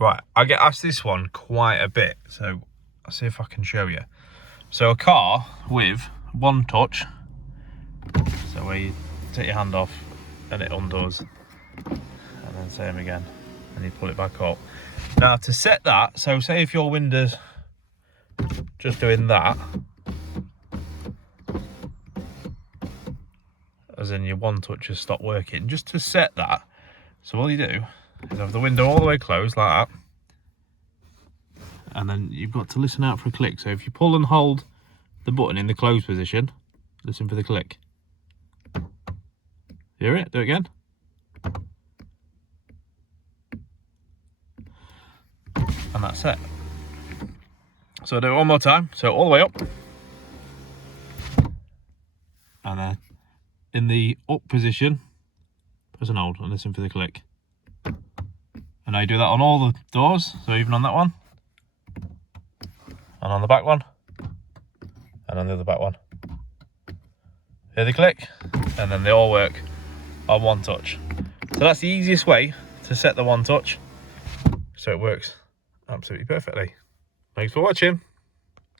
Right, I get asked this one quite a bit, so I'll see if I can show you. So a car with one touch, so where you take your hand off and it undoes, and then same again, and you pull it back up. Now to set that, so say if your window's just doing that, as in your one touch has stopped working, just to set that, so all you do is have the window all the way closed like that, and then you've got to listen out for a click. So if you pull and hold the button in the closed position, listen for the click. Hear it? Do it again. And that's it. So I'll do it one more time. So all the way up. And then in the up position, press and hold and listen for the click. And I do that on all the doors, so even on that one, and on the back one, and on the other back one. Hear the click, and then they all work on one touch. So that's the easiest way to set the one touch, so it works absolutely perfectly. Thanks for watching.